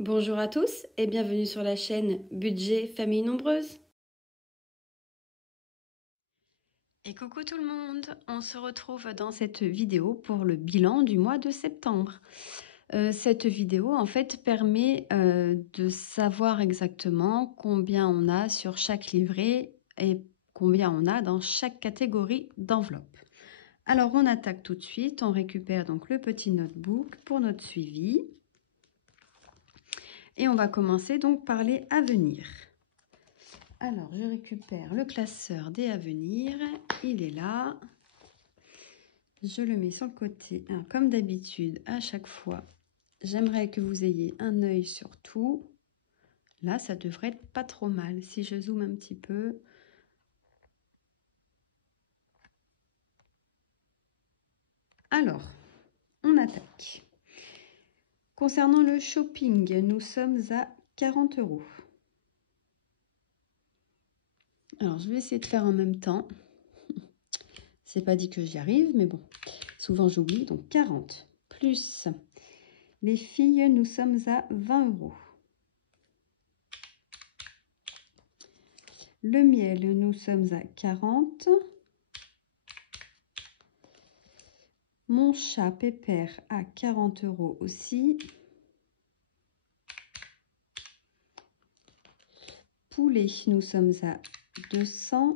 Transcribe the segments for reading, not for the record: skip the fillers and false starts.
Bonjour à tous et bienvenue sur la chaîne Budget Famille Nombreuse. Et coucou tout le monde, on se retrouve dans cette vidéo pour le bilan du mois de septembre. Cette vidéo en fait permet de savoir exactement combien on a sur chaque livret et combien on a dans chaque catégorie d'enveloppe. Alors on attaque tout de suite, on récupère donc le petit notebook pour notre suivi. Et on va commencer donc par les à venir. Alors, je récupère le classeur des à venir. Il est là. Je le mets sur le côté. Alors, comme d'habitude, à chaque fois, j'aimerais que vous ayez un œil sur tout. Là, ça devrait être pas trop mal. Si je zoome un petit peu. Alors, on attaque. Concernant le shopping, nous sommes à 40 €. Alors, je vais essayer de faire en même temps. C'est pas dit que j'y arrive, mais bon, souvent j'oublie. Donc 40 plus les filles, nous sommes à 20 €. Le miel, nous sommes à 40. Mon chat Pépère à 40 € aussi. Poulet, nous sommes à 200.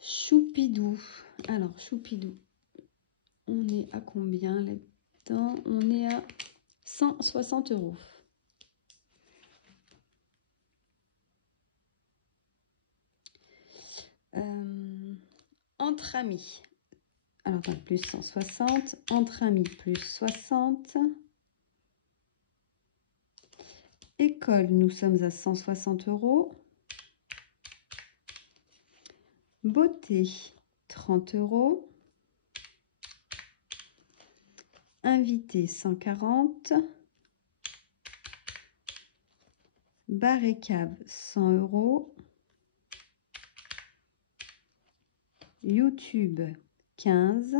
Choupidou. Alors, Choupidou, on est à combien là-dedans? On est à 160 €. Entre amis. Alors, plus 160. Entre amis, plus 60. École, nous sommes à 160 €. Beauté, 30 €. Invité, 140. Bar et cave, 100 €. YouTube, 15.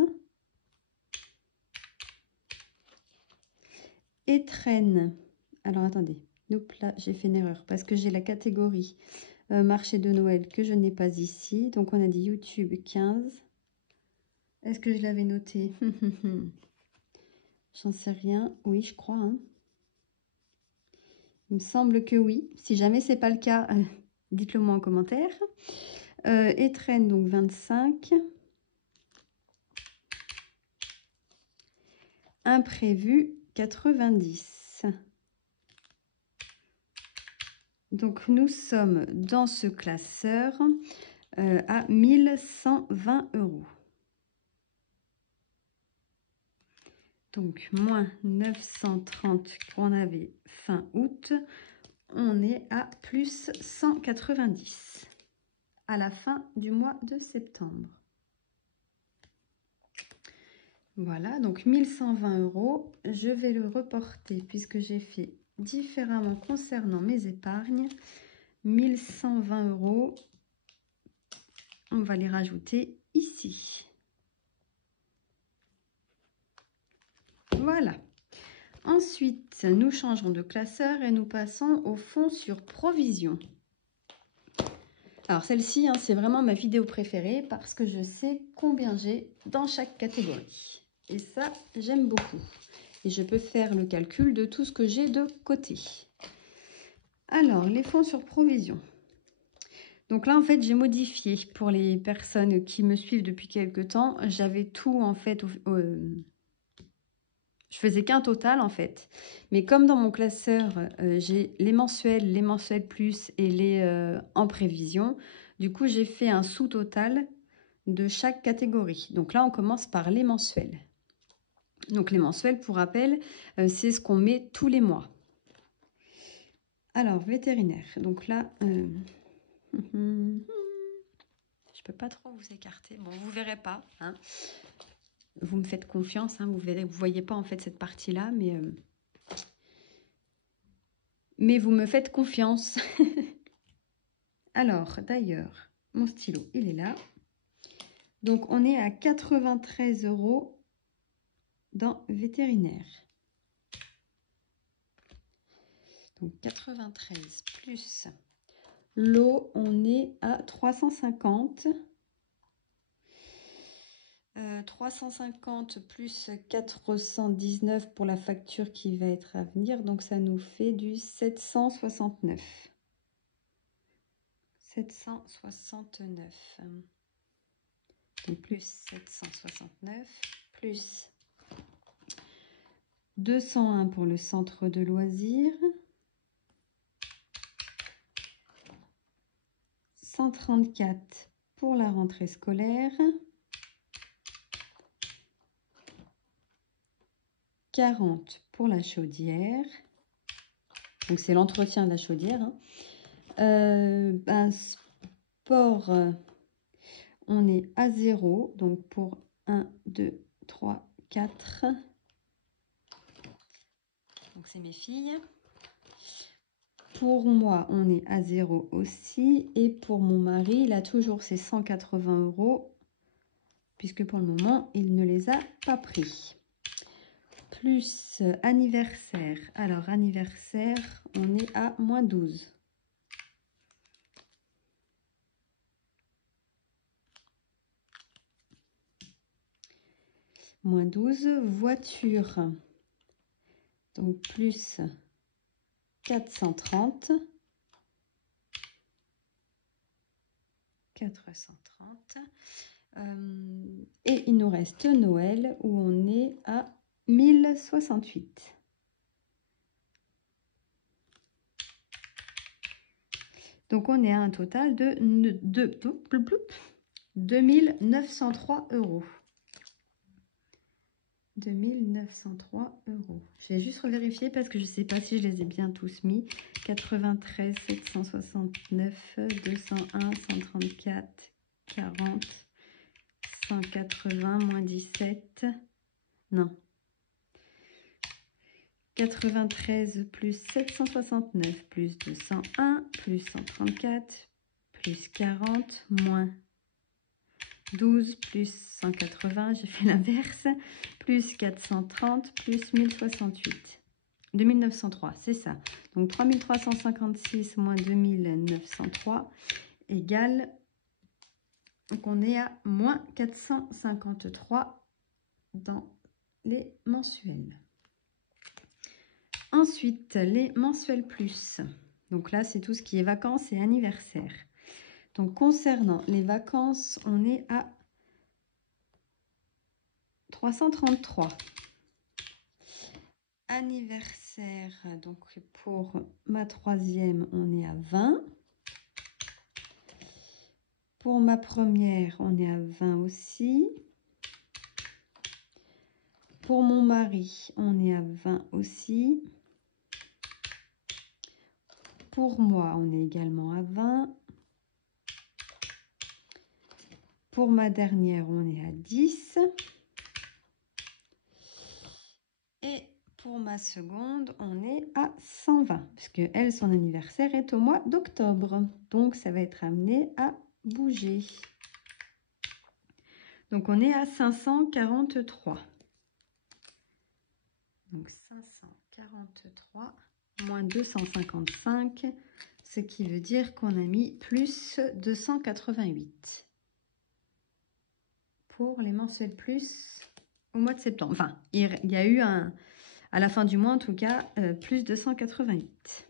Étrennes. Alors, attendez. Oups, là, j'ai fait une erreur parce que j'ai la catégorie marché de Noël que je n'ai pas ici. Donc, on a dit YouTube, 15. Est-ce que je l'avais noté? J'en sais rien. Oui, je crois. Hein. Il me semble que oui. Si jamais ce n'est pas le cas, dites-le moi en commentaire. Étrennes, donc 25. Imprévu, 90. Donc, nous sommes dans ce classeur à 1120 €. Donc, moins 930 qu'on avait fin août. On est à plus 190 à la fin du mois de septembre. Voilà, donc 1120 €. Je vais le reporter puisque j'ai fait différemment concernant mes épargnes. 1120 €. On va les rajouter ici. Voilà. Ensuite, nous changeons de classeur et nous passons au fonds sur provision. Alors celle-ci, hein, c'est vraiment ma vidéo préférée parce que je sais combien j'ai dans chaque catégorie. Et ça, j'aime beaucoup. Et je peux faire le calcul de tout ce que j'ai de côté. Alors, les fonds sur provision. Donc là, en fait, j'ai modifié pour les personnes qui me suivent depuis quelques temps. J'avais tout, en fait, je faisais qu'un total, en fait. Mais comme dans mon classeur, j'ai les mensuels plus et les en prévision, du coup, j'ai fait un sous-total de chaque catégorie. Donc là, on commence par les mensuels. Donc les mensuels, pour rappel, c'est ce qu'on met tous les mois. Alors, vétérinaire. Donc là, je ne peux pas trop vous écarter. Bon, vous ne verrez pas. Hein. Vous me faites confiance. Hein. Vous ne voyez pas en fait cette partie-là, mais vous me faites confiance. Alors, d'ailleurs, mon stylo, il est là. Donc, on est à 93 €. dans vétérinaire. Donc 93 plus l'eau, on est à 350. 350 plus 419 pour la facture qui va être à venir. Donc ça nous fait du 769. 769. Donc plus 769 plus 201 pour le centre de loisirs. 134 pour la rentrée scolaire. 40 pour la chaudière. Donc c'est l'entretien de la chaudière. Un sport, on est à 0. Donc pour 1, 2, 3, 4. Donc c'est mes filles. Pour moi, on est à 0 aussi. Et pour mon mari, il a toujours ses 180 €, puisque pour le moment, il ne les a pas pris. Plus anniversaire. Alors, anniversaire, on est à moins 12. Moins 12, voiture. Donc, plus 430. 430. Et il nous reste Noël où on est à 1068. Donc on est à un total de 2903 €. 2903 €. Je vais juste revérifier parce que je ne sais pas si je les ai bien tous mis. 93, 769, 201, 134, 40, 180, moins 17. Non. 93 plus 769 plus 201 plus 134 plus 40 moins 12 plus 180, j'ai fait l'inverse, plus 430 plus 1068. 2903, c'est ça. Donc 3356 moins 2903 égale, donc on est à moins 453 dans les mensuels. Ensuite, les mensuels plus. Donc là, c'est tout ce qui est vacances et anniversaires. Donc, concernant les vacances, on est à 333. Anniversaire, donc pour ma troisième, on est à 20. Pour ma première, on est à 20 aussi. Pour mon mari, on est à 20 aussi. Pour moi, on est également à 20. Pour ma dernière, on est à 10. Et pour ma seconde, on est à 120. Puisque elle, son anniversaire est au mois d'octobre. Donc, ça va être amené à bouger. Donc, on est à 543. Donc, 543 moins 255. Ce qui veut dire qu'on a mis plus 288. Pour les mensuels plus au mois de septembre. Enfin, il y a eu à la fin du mois en tout cas, plus 288.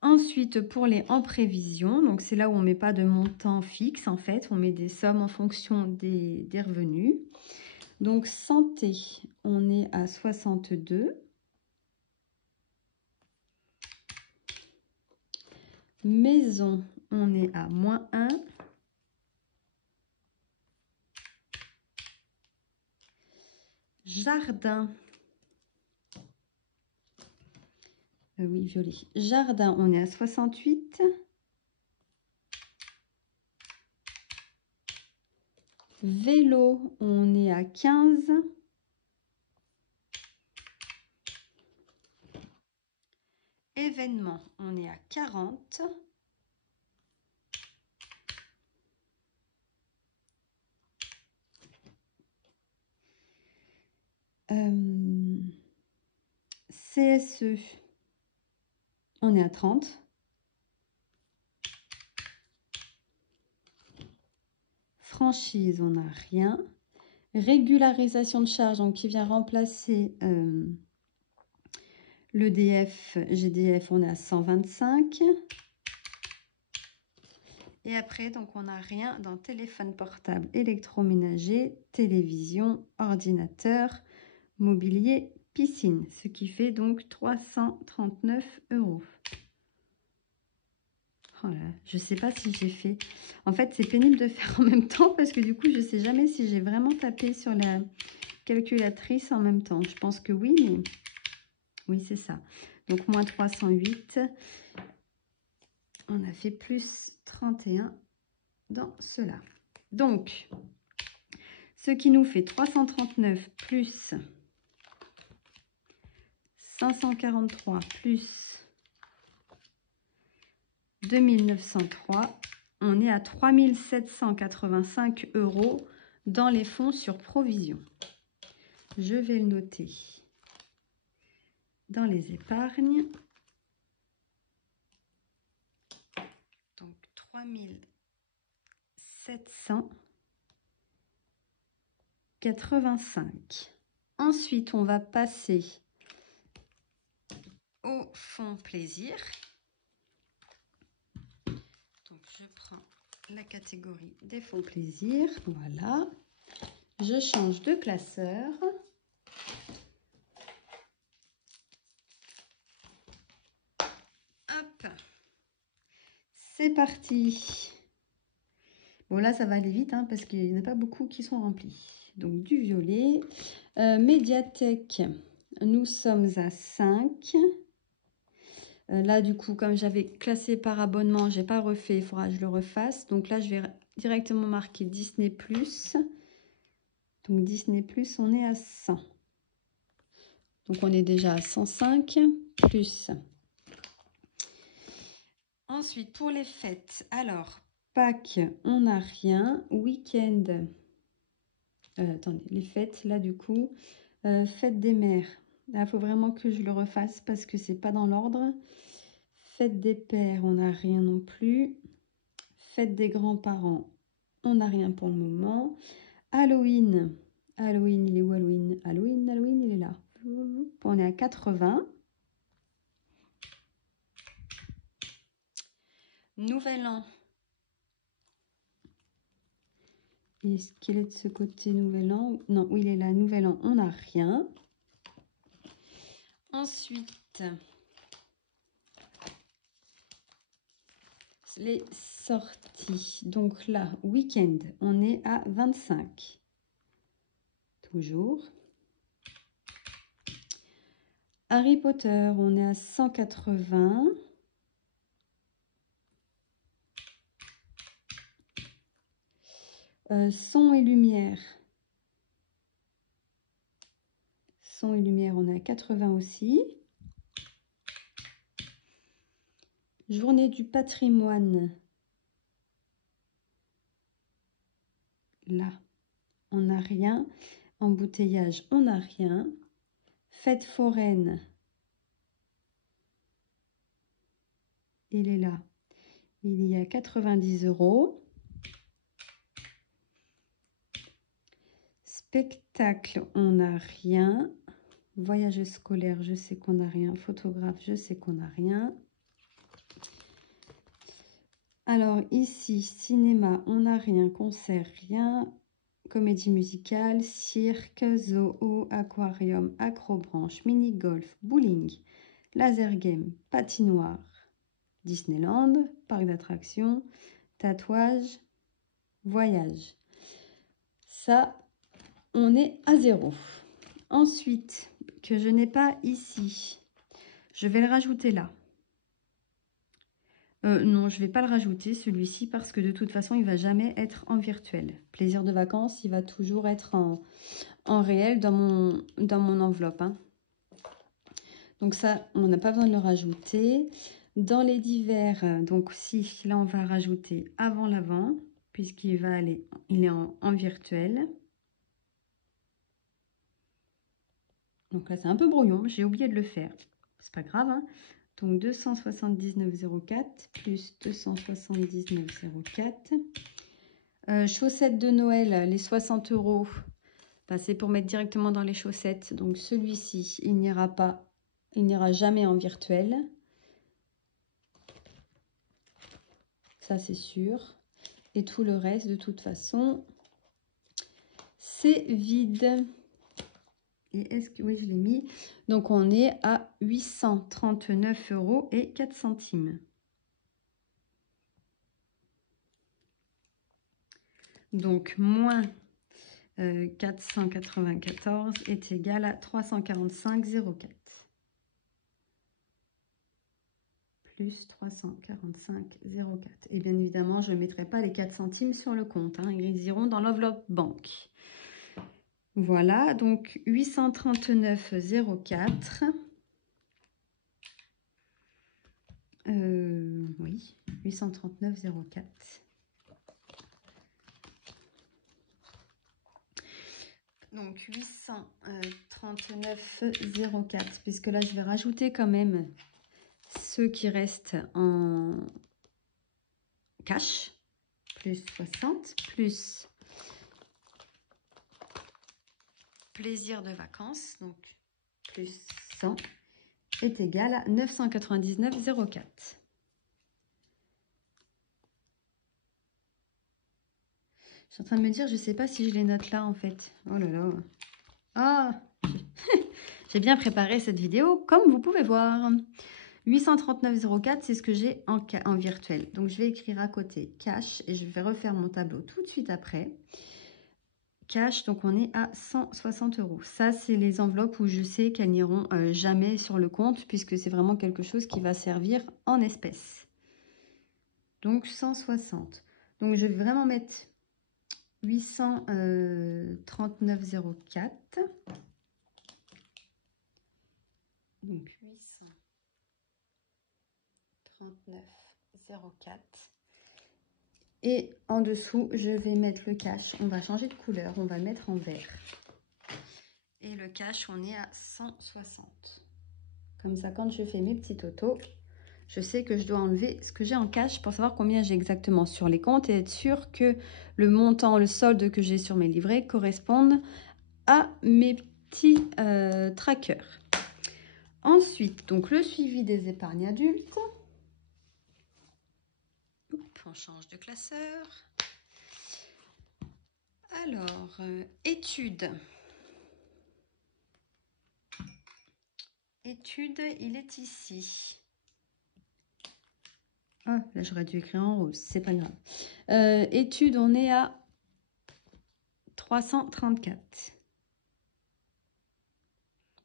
Ensuite, pour les en prévision, donc c'est là où on ne met pas de montant fixe en fait, on met des sommes en fonction des revenus. Donc santé, on est à 62. Maison, on est à moins 1. Jardin. Oui, violet. Jardin, on est à 68. Vélo, on est à 15. Événement, on est à 40. CSE, on est à 30. Franchise, on n'a rien. Régularisation de charge, donc qui vient remplacer l'EDF, GDF, on est à 125. Et après, donc on n'a rien dans téléphone portable, électroménager, télévision, ordinateur, mobilier, piscine. Ce qui fait donc 339 €. Oh là, je ne sais pas si j'ai fait... En fait, c'est pénible de faire en même temps parce que du coup, je ne sais jamais si j'ai vraiment tapé sur la calculatrice en même temps. Je pense que oui, mais... Oui, c'est ça. Donc, moins 308. On a fait plus 31 dans cela. Donc, ce qui nous fait 339 plus 543 plus 2903, on est à 3785 € dans les fonds sur provision. Je vais le noter dans les épargnes. Donc 3785. Ensuite, on va passer au fonds plaisir. Donc, je prends la catégorie des fonds plaisir. Voilà. Je change de classeur. Hop. C'est parti. Bon, là, ça va aller vite hein, parce qu'il n'y en a pas beaucoup qui sont remplis. Donc, du violet. Médiathèque, nous sommes à 5. Là, du coup, comme j'avais classé par abonnement, je n'ai pas refait, il faudra que je le refasse. Donc là, je vais directement marquer Disney+. Donc Disney+, on est à 100. Donc on est déjà à 105 plus. Ensuite, pour les fêtes, alors, Pâques, on n'a rien. Week-end, attendez, les fêtes, là, du coup, fête des mères. Là, il faut vraiment que je le refasse parce que c'est pas dans l'ordre. Fête des pères, on n'a rien non plus. Fête des grands-parents, on n'a rien pour le moment. Halloween, Halloween, il est où Halloween? Halloween, il est là. On est à 80. Nouvel an. Est-ce qu'il est de ce côté, Nouvel an? Non, oui, il est là. Nouvel an, on n'a rien. Ensuite, les sorties. Donc là, week-end, on est à 25. Toujours. Harry Potter, on est à 180. Son et lumière. Son et lumière, on est à 80 aussi. Journée du patrimoine. Là, on n'a rien. Embouteillage, on n'a rien. Fête foraine. Il est là. Il y a 90 €. Spectacle, on n'a rien. Voyage scolaire, je sais qu'on n'a rien. Photographe, je sais qu'on n'a rien. Alors ici, cinéma, on n'a rien. Concert, rien. Comédie musicale, cirque, zoo, aquarium, acrobranche, mini-golf, bowling, laser game, patinoire, Disneyland, parc d'attractions, tatouage, voyage. Ça, on est à 0. Ensuite, que je n'ai pas ici, je vais le rajouter là. Non, je ne vais pas le rajouter celui-ci parce que de toute façon, il ne va jamais être en virtuel. Plaisir de vacances, il va toujours être en réel dans mon enveloppe. Hein. Donc ça, on n'a pas besoin de le rajouter. Dans les divers, donc si, là on va rajouter avant l'avant, puisqu'il va aller, il est en virtuel. Donc là, c'est un peu brouillon, j'ai oublié de le faire. C'est pas grave, hein. Donc 279,04 plus 279,04. Chaussettes de Noël, les 60 €, bah, c'est pour mettre directement dans les chaussettes. Donc celui-ci, il n'ira jamais en virtuel. Ça, c'est sûr. Et tout le reste, de toute façon, c'est vide. Et est-ce que... Oui, je l'ai mis. Donc, on est à 839,04 €. Donc, moins 494 est égal à 345,04. Plus 345,04. Et bien évidemment, je ne mettrai pas les 4 centimes sur le compte, hein. Ils iront dans l'enveloppe banque. Voilà, donc 839,04. Oui, 839,04. Donc 839,04, puisque là, je vais rajouter quand même ceux qui restent en cash, plus 60, plus plaisir de vacances, donc plus 100, est égal à 999,04. Je suis en train de me dire, je ne sais pas si je les note là en fait. Oh là là. Ah, j'ai bien préparé cette vidéo, comme vous pouvez voir. 839,04, c'est ce que j'ai en virtuel. Donc, je vais écrire à côté cash et je vais refaire mon tableau tout de suite après. Cash, donc on est à 160 €. Ça, c'est les enveloppes où je sais qu'elles n'iront jamais sur le compte puisque c'est vraiment quelque chose qui va servir en espèces. Donc, 160. Donc, je vais vraiment mettre 839,04. Donc 839,04. Et en dessous, je vais mettre le cash. On va changer de couleur, on va le mettre en vert. Et le cash, on est à 160. Comme ça, quand je fais mes petits totaux, je sais que je dois enlever ce que j'ai en cash pour savoir combien j'ai exactement sur les comptes et être sûr que le montant, le solde que j'ai sur mes livrets correspondent à mes petits trackers. Ensuite, donc le suivi des épargnes adultes. On change de classeur. Alors, études. Études, il est ici. Ah, là j'aurais dû écrire en rose, c'est pas grave. Études, on est à 334.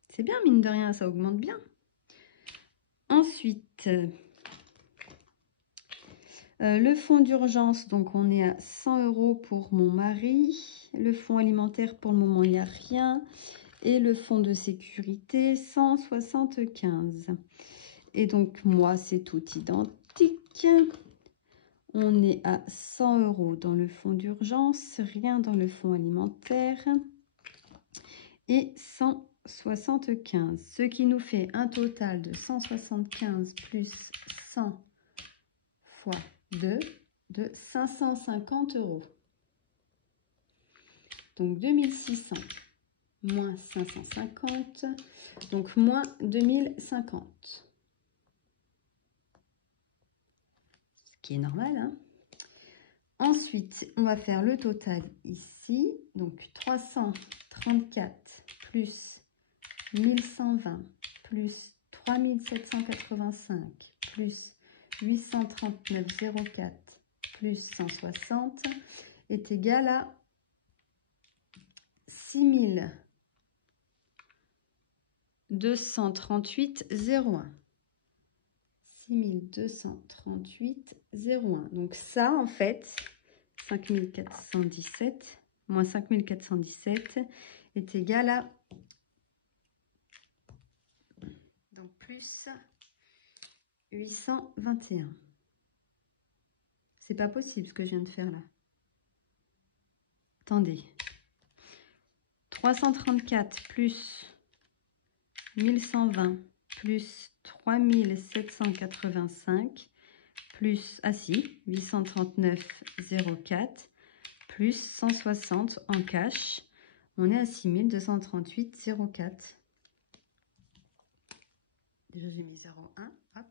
C'est bien, mine de rien, ça augmente bien. Ensuite, le fonds d'urgence, donc on est à 100 € pour mon mari. Le fonds alimentaire, pour le moment, il n'y a rien. Et le fonds de sécurité, 175. Et donc, moi, c'est tout identique. On est à 100 € dans le fonds d'urgence, rien dans le fonds alimentaire. Et 175, ce qui nous fait un total de 175 plus 100 fois 2 de 550 €. Donc 2600 moins 550, donc moins 2050. Ce qui est normal, hein. Ensuite, on va faire le total ici. Donc 334 plus 1120 plus 3785 plus 839,04 plus 160 est égal à 6238,01. 6238,01. Donc ça, en fait, 5417 moins 5417 est égal à... Donc plus 821. C'est pas possible ce que je viens de faire là. Attendez. 334 plus 1120 plus 3785 plus, 839,04 plus 160 en cash. On est à 6238,04. Déjà, j'ai mis 0,1. Hop.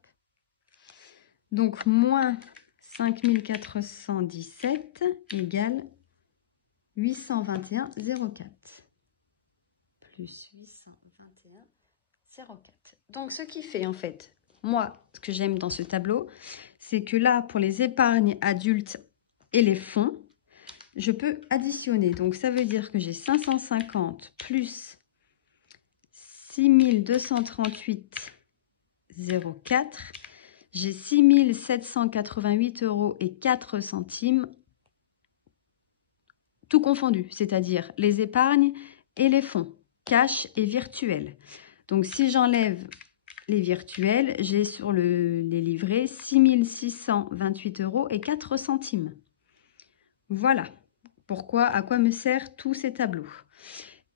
Donc, moins 5417 égale 821,04. Plus 821,04. Donc, ce qui fait, en fait, moi, ce que j'aime dans ce tableau, c'est que là, pour les épargnes adultes et les fonds, je peux additionner. Donc, ça veut dire que j'ai 550 plus 6238,04. J'ai 6788,04 €, tout confondu, c'est-à-dire les épargnes et les fonds, cash et virtuels. Donc, si j'enlève les virtuels, j'ai sur les livrets 6628,04 €. Voilà pourquoi, à quoi me servent tous ces tableaux.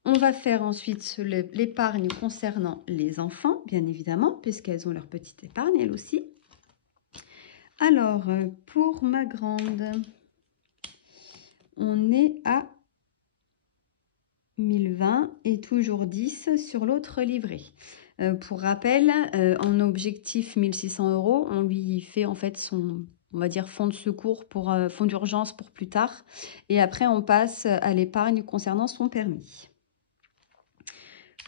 On va faire ensuite l'épargne concernant les enfants, bien évidemment, puisqu'elles ont leur petite épargne, elles aussi. Alors, pour ma grande, on est à 1020 et toujours 10 sur l'autre livret. Pour rappel, en objectif 1600 €, on lui fait en fait son, on va dire, fonds de secours, pour fonds d'urgence pour plus tard. Et après, on passe à l'épargne concernant son permis.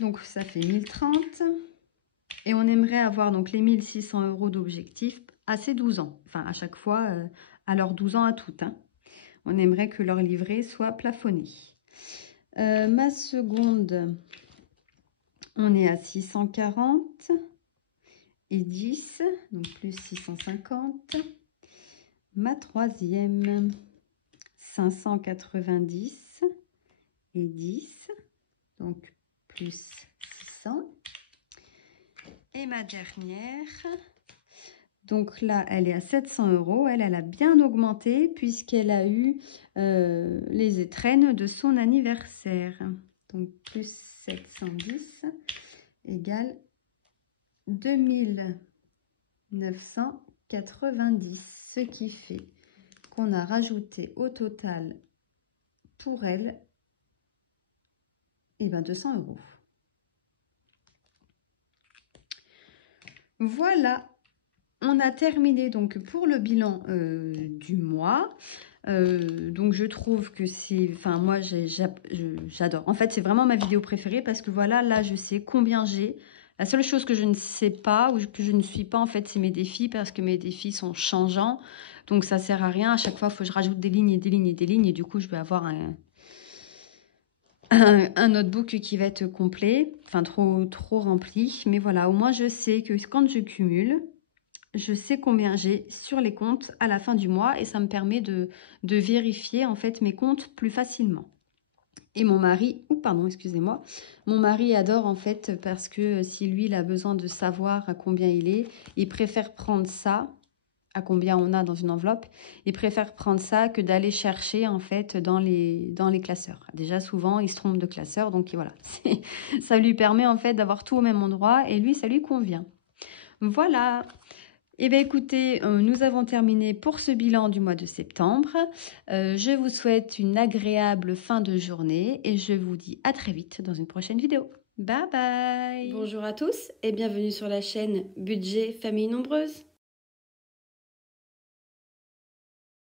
Donc, ça fait 1030. Et on aimerait avoir donc les 1600 € d'objectif à ces 12 ans. Enfin, à chaque fois, à leurs 12 ans à toutes. Hein. On aimerait que leur livret soit plafonné. Ma seconde, on est à 640 et 10, donc plus 650. Ma troisième, 590 et 10, donc plus 600. Et ma dernière, donc là, elle est à 700 €. Elle a bien augmenté puisqu'elle a eu les étrennes de son anniversaire. Donc, plus 710 égale 2990. Ce qui fait qu'on a rajouté au total pour elle 200 €. Voilà, on a terminé donc pour le bilan du mois. Donc je trouve que c'est, enfin moi j'adore. En fait, c'est vraiment ma vidéo préférée parce que voilà, là je sais combien j'ai. La seule chose que je ne sais pas ou que je ne suis pas en fait, c'est mes défis, parce que mes défis sont changeants. Donc ça sert à rien. À chaque fois, il faut que je rajoute des lignes et des lignes et des lignes, et du coup je vais avoir un notebook qui va être complet, enfin trop rempli. Mais voilà, au moins je sais que quand je cumule, je sais combien j'ai sur les comptes à la fin du mois, et ça me permet de vérifier en fait mes comptes plus facilement. Et mon mari, excusez-moi, mon mari adore en fait, parce que si lui il a besoin de savoir à combien il préfère prendre ça, à combien on a dans une enveloppe, il préfère prendre ça que d'aller chercher en fait dans les classeurs. Déjà souvent il se trompe de classeur, donc voilà, ça lui permet en fait d'avoir tout au même endroit, et lui ça lui convient. Voilà. Eh bien écoutez, nous avons terminé pour ce bilan du mois de septembre. Je vous souhaite une agréable fin de journée et je vous dis à très vite dans une prochaine vidéo. Bye bye! Bonjour à tous et bienvenue sur la chaîne Budget Famille Nombreuse.